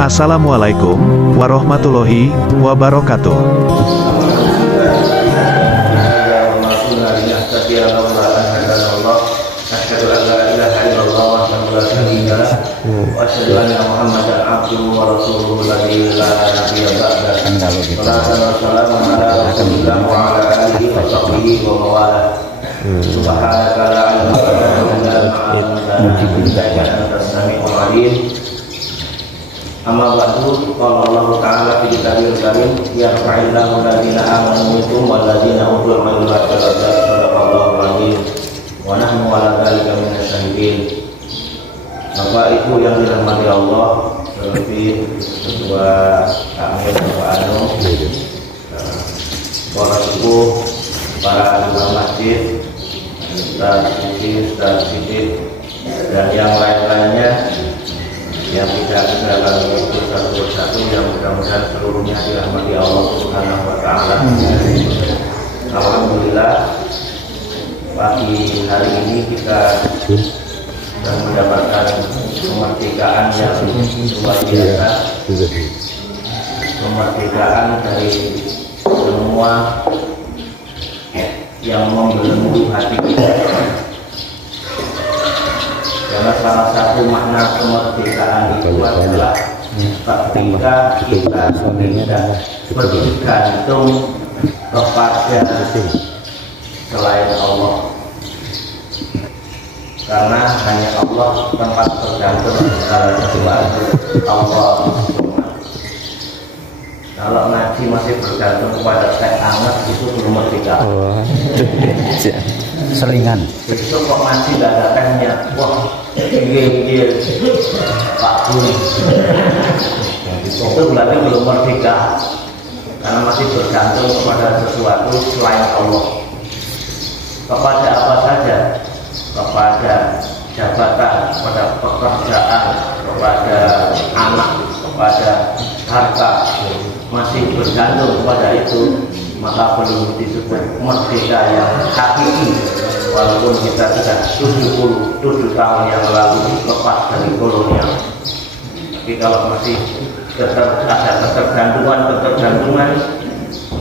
Assalamualaikum warahmatullahi wabarakatuh. Amma ba'du, qala Allah Ta'ala fi kitabihil karim, yarfa'illahu alladziina aamanu minkum walladziina utul ilma darajat. Shadaqallahul 'azim. Wa nahnu 'ala dzalika minas syahidin. Bapak Ibu yang dirahmati Allah, terlebih Ketua Amin Pak Anu, para sepuh, para imam masjid, Ustaz Siddiq, dan yang lain-lainnya yang tidak bisa kami sebut satu persatu, yang mudah-mudahan seluruhnya dirahmati Allah Subhanahu wa Ta'ala. Alhamdulillah, pagi hari ini kita sudah mendapatkan kemerdekaan yang luar biasa, kemerdekaan dari semua yang membelenggu hati kita. Karena salah satu makna kemerdekaan itu adalah ketika kita tidak bergantung kepada selain Allah. Karena hanya Allah tempat bergantung segala sesuatu. Allah. Kalau ngaji masih bergantung kepada teh hangat, itu belum merdeka. Selingan. Besok kok ngaji nggak ada tehnya, wah, gil, Pak Bun. Itu berarti belum merdeka, karena masih bergantung kepada sesuatu selain Allah. Kepada apa saja, kepada jabatan, kepada pekerjaan, kepada anak, kepada harta, masih bergantung kepada itu, maka belum disebut merdeka yang hakiki. Walaupun kita sudah 77 tahun yang lalu lepas dari kolonial, tapi kalau masih ada ketergantungan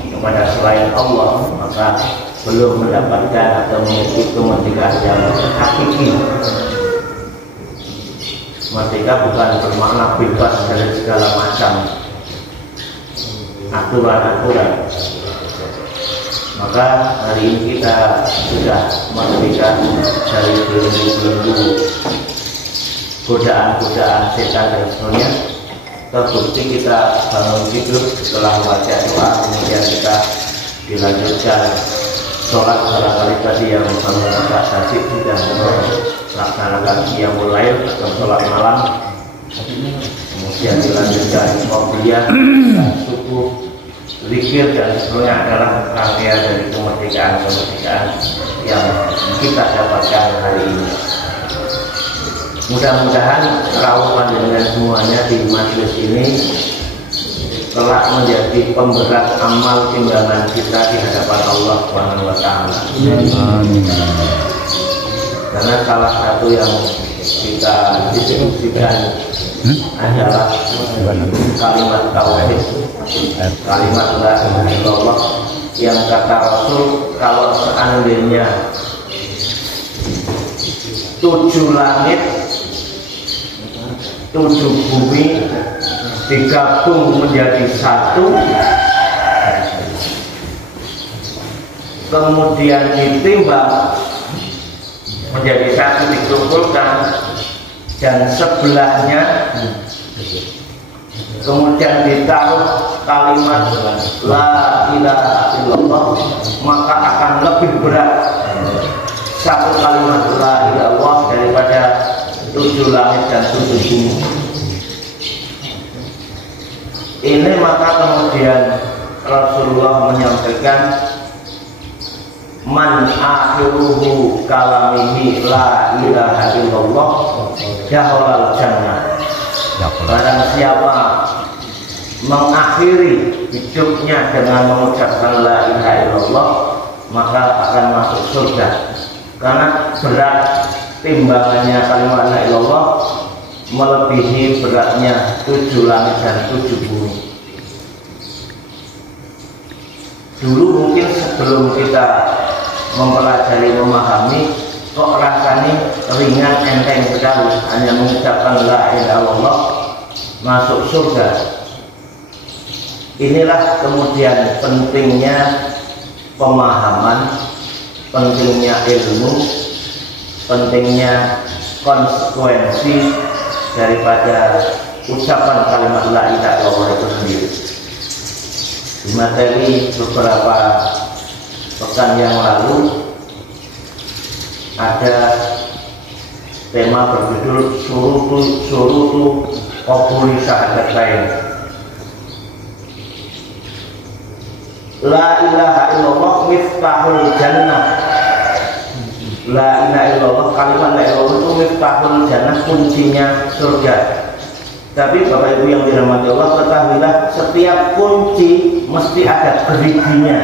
kepada selain Allah, maka belum mendapatkan atau memiliki kemerdekaan yang hakiki. Merdeka bukan bermakna bebas dari segala macam aturan-aturan. Maka hari ini kita sudah merdeka dari belenggu-belenggu godaan-godaan setan dan sebagainya. Terbukti kita bangun tidur setelah membaca doa, kemudian kita dilanjutkan sholat barangkali tadi yang bangun agak tasik sudah melaksanakan qiyamul lail atau sholat malam, kemudian dilanjutkan qobliyah dan subuh, zikir dan sebagainya adalah rangkaian dari kemerdekaan yang kita dapatkan hari ini. Mudah-mudahan rawuh dengan semuanya di majelis ini telah menjadi pemberat amal timbangan kita di hadapan Allah Subhanahu wa Ta'ala. Karena salah satu yang kita diskusikan adalah kalimat tauhid, kalimat la ilaha illallah, yang kata Rasul, kalau seandainya 7 langit 7 bumi digabung menjadi satu, kemudian ditimbang menjadi satu, dikumpulkan, dan sebelahnya kemudian ditaruh kalimat la ilaha illallah, maka akan lebih berat satu kalimat la ilaha illallah daripada 7 langit dan 7 bumi. Ini maka kemudian Rasulullah menyampaikan, man akhiruhu kalamihi la ilaha illallah dakhalal jannah. Barang siapa mengakhiri hidupnya dengan mengucapkan la ilaha illallah, maka akan masuk surga. Karena berat timbangannya kalimat la ilaha illallah melebihi beratnya 7 langit dan 7 bumi. Dulu mungkin sebelum kita mempelajari, memahami, kok rasanya ringan, enteng sekali, hanya mengucapkan la ilaha illallah masuk surga. Inilah kemudian pentingnya pemahaman, pentingnya ilmu, pentingnya konsekuensi daripada ucapan kalimat la ilaha illallah itu sendiri. Di materi beberapa pekan yang lalu ada tema berjudul surutu qabuli syahadatain. La ilaha illallah miftahul jannah. La ilaha illallah, kalimat la ilaha illallah itu miftahul jannah, kuncinya surga. Tapi Bapak Ibu yang dirahmati Allah, ketahuilah setiap kunci mesti ada geriginya.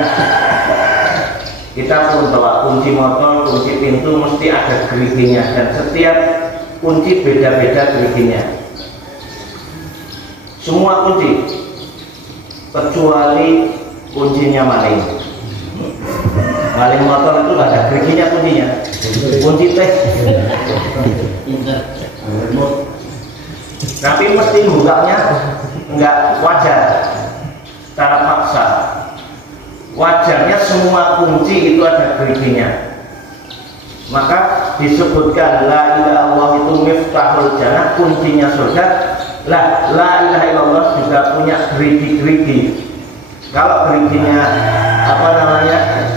Kita pun bawa kunci motor, kunci pintu mesti ada geriginya, dan setiap kunci beda-beda geriginya. Semua kunci kecuali kuncinya maling. Maling motor itu nggak ada geriginya kuncinya. Kunci teh. Tapi mesti bukanya nggak wajar, cara paksa. Wajarnya semua kunci itu ada geriginya. Maka disebutkan la ilaha illallah itu miftahul jannah, kuncinya surga. La ilaha illallah juga punya gerigi-gerigi. Kalau geriginya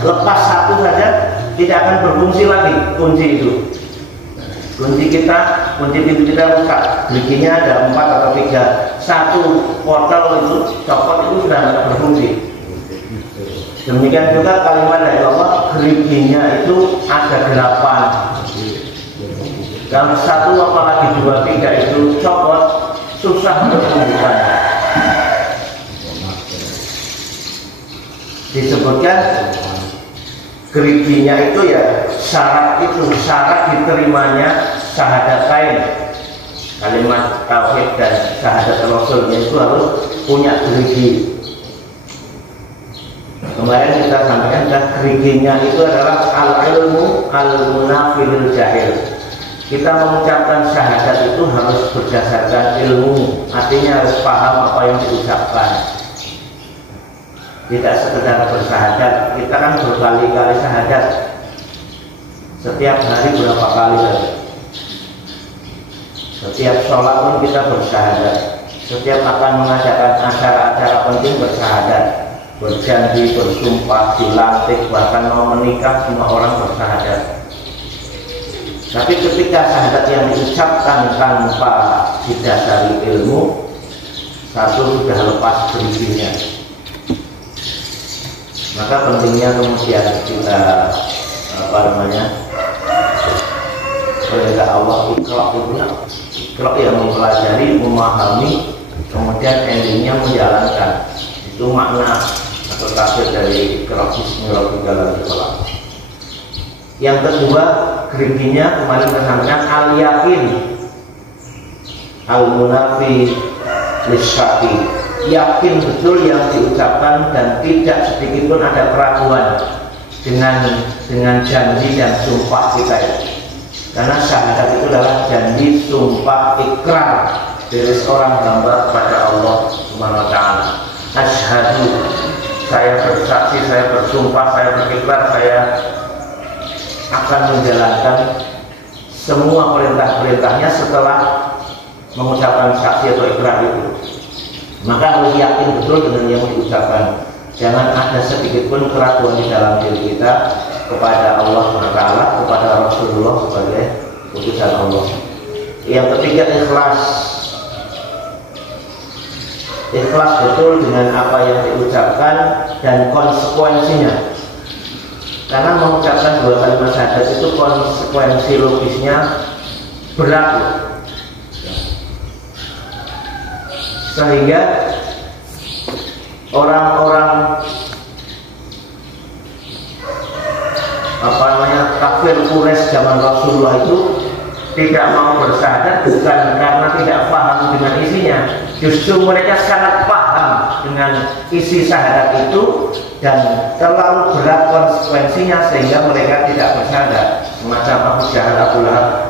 lepas satu saja, tidak akan berfungsi lagi kunci itu. Kunci pintu kita rusak, geriginya ada 4 atau 3. Satu portal itu copot, itu sudah tidak berfungsi. Demikian juga kalimat la ilaha illallah, geriginya itu ada 8. Kalau 1 apalagi 2, 3 itu copot, susah untuk membukanya. Disebutkan geriginya itu ya syarat diterimanya syahadatain, kalimat tauhid dan syahadat rasulnya itu harus punya gerigi. Kemarin kita sampaikan geriginya itu adalah al-ilmu al-munafilul jahil. Kita mengucapkan syahadat itu harus berdasarkan ilmu, artinya harus paham apa yang diucapkan. Tidak sekedar bersyahadat, kita kan berkali-kali syahadat. Setiap hari berapa kali saja. Setiap sholat pun kita bersyahadat. Setiap akan mengadakan acara-acara penting bersyahadat. Berjanji, bersumpah, dilantik, bahkan mau menikah, semua orang bersyahadat. Tapi ketika syahadat yang diucapkan tanpa didasari ilmu, satu sudah lepas geriginya. Maka pentingnya kemudian kita perintah Allah ikhlas yang mempelajari, memahami, kemudian endingnya menjalankan. Itu makna atau tafsir dari ikhlas bismillahirrahmanirrahim. Yang kedua, geriginya kemarin tersampaikan al-yakin al-munafi lisyaki, yakin betul yang diucapkan dan tidak sedikit pun ada keraguan dengan janji dan sumpah kita itu. Karena syahadat itu adalah janji, sumpah, ikrar dari seorang hamba kepada Allah Subhanahu wa taala. Asyhadu, saya bersaksi, saya bersumpah, saya berikrar, saya akan menjalankan semua perintah-perintahnya setelah mengucapkan saksi atau ikrar itu. Maka harus yakin betul dengan yang diucapkan. Jangan ada sedikit pun keraguan di dalam diri kita kepada Allah SWT, kepada Rasulullah sebagai utusan Allah. Yang ketiga, ikhlas. Ikhlas betul dengan apa yang diucapkan dan konsekuensinya. Karena mengucapkan 2 kalimat syahadat itu konsekuensi logisnya berlaku. Sehingga orang-orang kafir Quraisy zaman Rasulullah itu tidak mau bersyahadat bukan karena tidak paham dengan isinya, justru mereka sangat paham dengan isi syahadat itu dan terlalu berat konsekuensinya sehingga mereka tidak bersyahadat. Semacam Abu Jahal, Abu Lahab